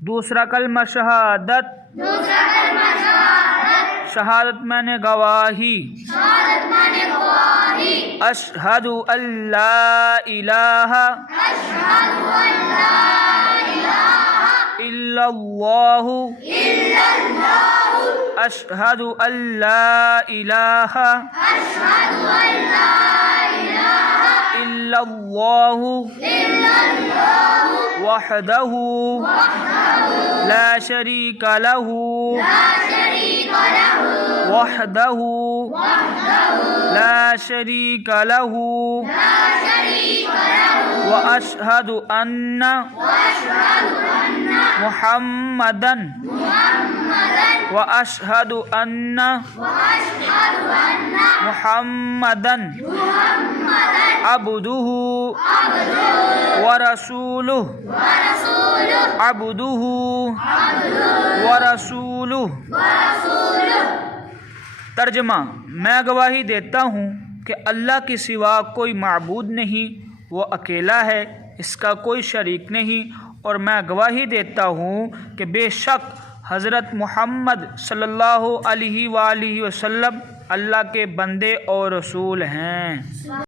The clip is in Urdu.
دوسرا کلمہ شہادت، شہادت میں نے گواہی، اشہد ان لا الہ الا اللہ، اشہد ان لا الہ الا اللہ وحدہ لا شریک لہ، وحدہ لا شریک لہ، واشہد ان محمدًا واشہد ان محمدًا عبدہ ورسولہ، عبدہ ورسولہ۔ ترجمہ: میں گواہی دیتا ہوں کہ اللہ کے سوا کوئی معبود نہیں، وہ اکیلا ہے، اس کا کوئی شریک نہیں، اور میں گواہی دیتا ہوں کہ بے شک حضرت محمد صلی اللہ علیہ وآلہ وسلم اللہ کے بندے اور رسول ہیں۔